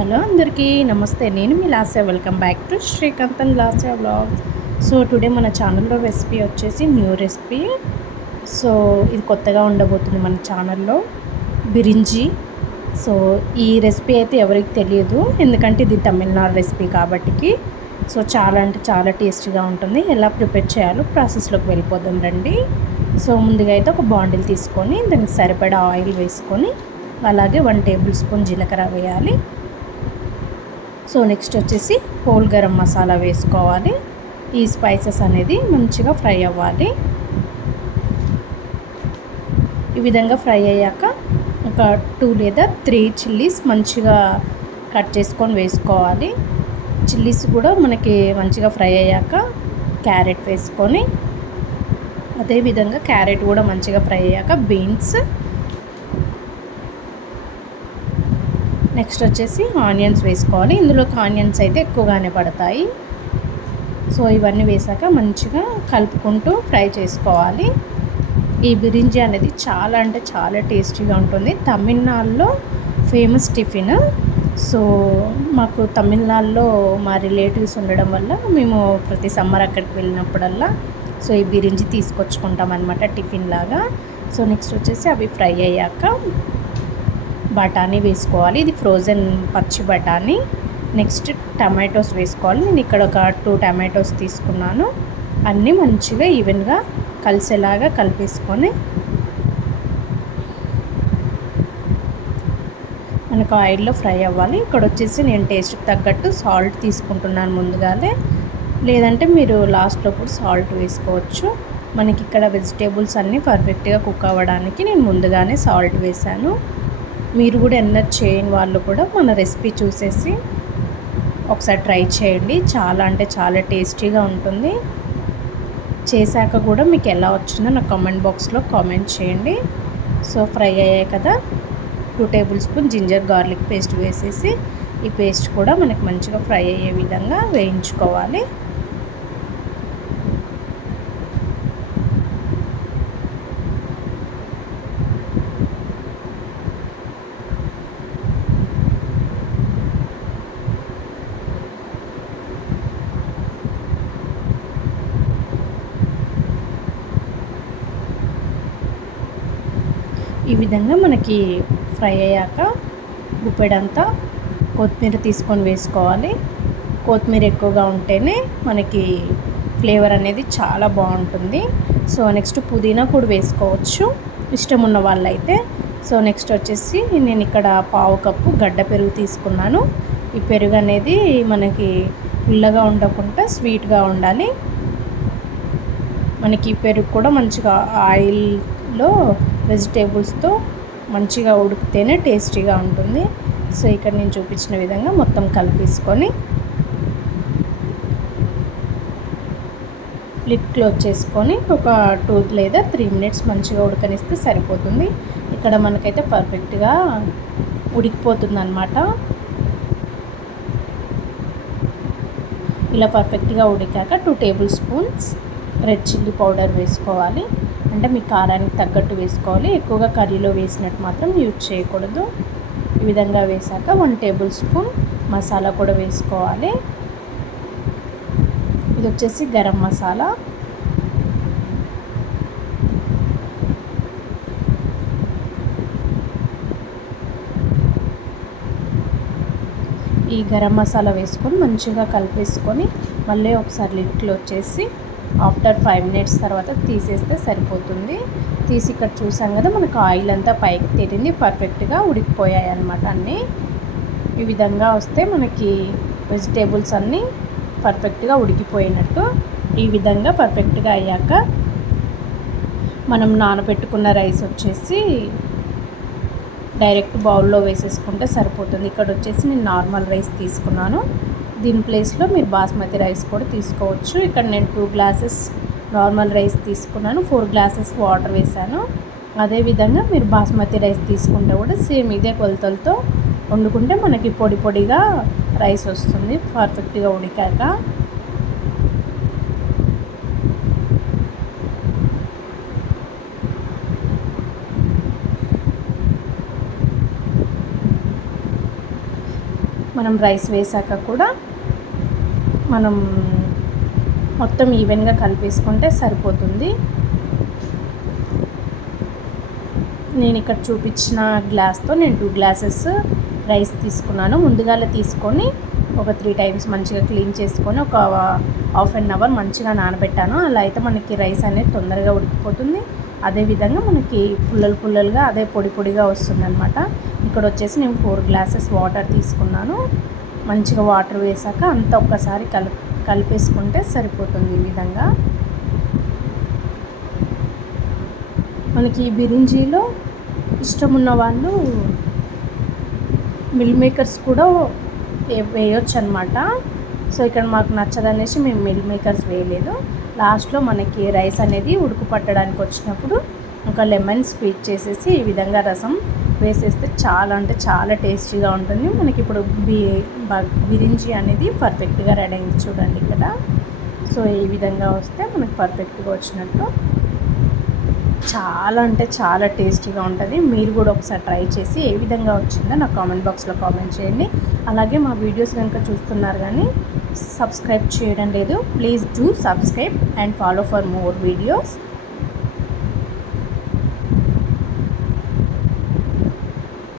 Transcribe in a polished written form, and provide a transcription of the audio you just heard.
Hello అందరికీ నమస్తే. నేను మీ లాస్య. వెల్కమ్ బ్యాక్ టు శ్రీకాంతన్ లాస్య వ్లాగ్స్. సో టుడే మన ఛానల్లో రెసిపీ వచ్చేసి న్యూ రెసిపీ. సో ఇది కొత్తగా ఉండబోతుంది మన ఛానల్లో, బిరింజి. సో ఈ రెసిపీ అయితే ఎవరికి తెలియదు, ఎందుకంటే ఇది తమిళనాడు రెసిపీ కాబట్టికి. సో చాలా అంటే చాలా టేస్టీగా ఉంటుంది. ఎలా ప్రిపేర్ చేయాలో ప్రాసెస్లోకి వెళ్ళిపోదాం రండి. సో ముందుగా అయితే ఒక బాండిల్ తీసుకొని దానికి సరిపడా ఆయిల్ వేసుకొని, అలాగే 1 టేబుల్ స్పూన్ జీలకర్ర వేయాలి. సో నెక్స్ట్ వచ్చేసి హోల్ గరం మసాలా వేసుకోవాలి. ఈ స్పైసెస్ అనేది మంచిగా ఫ్రై అవ్వాలి. ఈ విధంగా ఫ్రై అయ్యాక ఒక 2 లేదా 3 చిల్లీస్ మంచిగా కట్ చేసుకొని వేసుకోవాలి. చిల్లీస్ కూడా మనకి మంచిగా ఫ్రై అయ్యాక క్యారెట్ వేసుకొని, అదేవిధంగా క్యారెట్ కూడా మంచిగా ఫ్రై అయ్యాక బీన్స్, నెక్స్ట్ వచ్చేసి ఆనియన్స్ వేసుకోవాలి. ఇందులోకి ఆనియన్స్ అయితే ఎక్కువగానే పడతాయి. సో ఇవన్నీ వేసాక మంచిగా కలుపుకుంటూ ఫ్రై చేసుకోవాలి. ఈ బిరింజి అనేది చాలా అంటే చాలా టేస్టీగా ఉంటుంది. తమిళనాడులో ఫేమస్ టిఫిన్. సో మాకు తమిళనాడులో మా రిలేటివ్స్ ఉండడం వల్ల మేము ప్రతి సమ్మర్ అక్కడికి వెళ్ళినప్పుడల్లా సో ఈ బిరింజి తీసుకొచ్చుకుంటాం అన్నమాట టిఫిన్ లాగా. సో నెక్స్ట్ వచ్చేసి అవి ఫ్రై అయ్యాక బఠానీ వేసుకోవాలి. ఇది ఫ్రోజన్ పచ్చి బఠానీ. నెక్స్ట్ టమాటోస్ వేసుకోవాలి. నేను ఇక్కడ ఒక 2 టమాటోస్ తీసుకున్నాను. అన్నీ మంచిగా ఈవెన్గా కలిసేలాగా కలిపేసుకొని, మనకు ఆయిల్లో ఫ్రై అవ్వాలి. ఇక్కడ వచ్చేసి నేను టేస్ట్కి తగ్గట్టు సాల్ట్ తీసుకుంటున్నాను ముందుగానే, లేదంటే మీరు లాస్ట్లో కూడా సాల్ట్ వేసుకోవచ్చు. మనకి ఇక్కడ వెజిటేబుల్స్ అన్నీ పర్ఫెక్ట్గా కుక్ అవ్వడానికి నేను ముందుగానే సాల్ట్ వేశాను. మీరు కూడా ఎన్నర్ చేయని వాళ్ళు కూడా మన రెసిపీ చూసేసి ఒకసారి ట్రై చేయండి. చాలా అంటే చాలా టేస్టీగా ఉంటుంది. చేశాక కూడా మీకు ఎలా వచ్చిందో నాకు కామెంట్ బాక్స్లో కామెంట్ చేయండి. సో ఫ్రై అయ్యాయి కదా, 2 tablespoon ginger garlic paste వేసేసి, ఈ పేస్ట్ కూడా మనకి మంచిగా ఫ్రై అయ్యే విధంగా వేయించుకోవాలి. ఈ విధంగా మనకి ఫ్రై అయ్యాక గుప్పెడంతా కొత్తిమీర తీసుకొని వేసుకోవాలి. కొత్తిమీర ఎక్కువగా ఉంటేనే మనకి ఫ్లేవర్ అనేది చాలా బాగుంటుంది. సో నెక్స్ట్ పుదీనా కూడా వేసుకోవచ్చు ఇష్టం ఉన్న వాళ్ళైతే. సో నెక్స్ట్ వచ్చేసి నేను ఇక్కడ 1/2 కప్పు గడ్డ పెరుగు తీసుకున్నాను. ఈ పెరుగు అనేది మనకి పుల్లగా ఉండకుండా స్వీట్గా ఉండాలి. మనకి పెరుగు కూడా మంచిగా ఆయిల్లో వెజిటేబుల్స్తో మంచిగా ఉడికితేనే టేస్టీగా ఉంటుంది. సో ఇక్కడ నేను చూపించిన విధంగా మొత్తం కలిపేసుకొని లిడ్ క్లోజ్ చేసుకొని ఒక 2 లేదా 3 మినిట్స్ మంచిగా ఉడకనిస్తే సరిపోతుంది. ఇక్కడ మనకైతే పర్ఫెక్ట్గా ఉడికిపోతుంది అన్నమాట. ఇలా పర్ఫెక్ట్గా ఉడికాక 2 table spoons red chilli powder వేసుకోవాలి. అంటే మీ కారానికి తగ్గట్టు వేసుకోవాలి. ఎక్కువగా కర్రీలో వేసినట్టు మాత్రం యూజ్ చేయకూడదు. ఈ విధంగా వేసాక 1 టేబుల్ స్పూన్ మసాలా కూడా వేసుకోవాలి. ఇది వచ్చేసి గరం మసాలా. ఈ గరం మసాలా వేసుకొని మంచిగా కలిపేసుకొని మళ్ళీ ఒకసారి లిడ్ క్లోజ్ చేసి ఆఫ్టర్ 5 మినిట్స్ తర్వాత తీసేస్తే సరిపోతుంది. తీసి ఇక్కడ చూసాం కదా, మనకు ఆయిల్ అంతా పైకి తేలింది, పర్ఫెక్ట్గా ఉడికిపోయాయి అన్నమాట అన్నీ. ఈ విధంగా వస్తే మనకి వెజిటేబుల్స్ అన్నీ పర్ఫెక్ట్గా ఉడికిపోయినట్టు. ఈ విధంగా పర్ఫెక్ట్గా అయ్యాక మనం నానబెట్టుకున్న రైస్ వచ్చేసి డైరెక్ట్ బౌల్లో వేసేసుకుంటే సరిపోతుంది. ఇక్కడ వచ్చేసి నేను నార్మల్ రైస్ తీసుకున్నాను. దీని ప్లేస్లో మీరు బాస్మతి రైస్ కూడా తీసుకోవచ్చు. ఇక్కడ నేను 2 గ్లాసెస్ నార్మల్ రైస్ తీసుకున్నాను, 4 గ్లాసెస్ వాటర్ వేసాను. అదేవిధంగా మీరు బాస్మతి రైస్ తీసుకుంటే కూడా సేమ్ ఇదే కొలతలతో వండుకుంటే మనకి పొడి పొడిగా రైస్ వస్తుంది పర్ఫెక్ట్గా ఉడికాక. మనం రైస్ వేసాక కూడా మనం మొత్తం ఈవెన్గా కలిపేసుకుంటే సరిపోతుంది. నేను ఇక్కడ చూపించిన గ్లాస్తో నేను 2 గ్లాసెస్ రైస్ తీసుకున్నాను. ముందుగానే తీసుకొని ఒక 3 టైమ్స్ మంచిగా క్లీన్ చేసుకొని ఒక హాఫ్ అన్ అవర్ మంచిగా నానబెట్టాను. అలా అయితే మనకి రైస్ అనేది తొందరగా ఉడికిపోతుంది. అదేవిధంగా మనకి పుల్లలుగా అదే పొడి పొడిగా వస్తుందన్నమాట. ఇక్కడ వచ్చేసి నేను 4 గ్లాసెస్ వాటర్ తీసుకున్నాను. మంచిగా వాటర్ వేసాక అంతా ఒక్కసారి కలిపేసుకుంటే సరిపోతుంది. ఈ విధంగా మనకి బిరింజీలో ఇష్టం ఉన్న వాళ్ళు మిల్ మేకర్స్ కూడా వేయొచ్చు అనమాట. సో ఇక్కడ మాకు నచ్చదనేసి మేము మిల్ మేకర్స్ వేయలేదు. లాస్ట్లో మనకి రైస్ అనేది ఉడుకు పట్టడానికి వచ్చినప్పుడు ఒక లెమన్ స్క్వీజ్ చేసేసి ఈ విధంగా రసం వేసేస్తే చాలా అంటే చాలా టేస్టీగా ఉంటుంది. మనకి ఇప్పుడు బిరింజీ అనేది పర్ఫెక్ట్గా రెడీ అయింది చూడండి ఇక్కడ. సో ఈ విధంగా వస్తే మనకు పర్ఫెక్ట్గా వచ్చినట్టు చాలా అంటే చాలా టేస్టీగా ఉంటుంది. మీరు కూడా ఒకసారి ట్రై చేసి ఏ విధంగా వచ్చిందో నాకు కామెంట్ బాక్స్లో కామెంట్ చేయండి. అలాగే మా వీడియోస్ కనుక చూస్తున్నారు కానీ సబ్స్క్రైబ్ చేయడం లేదు, please do subscribe and follow for more videos.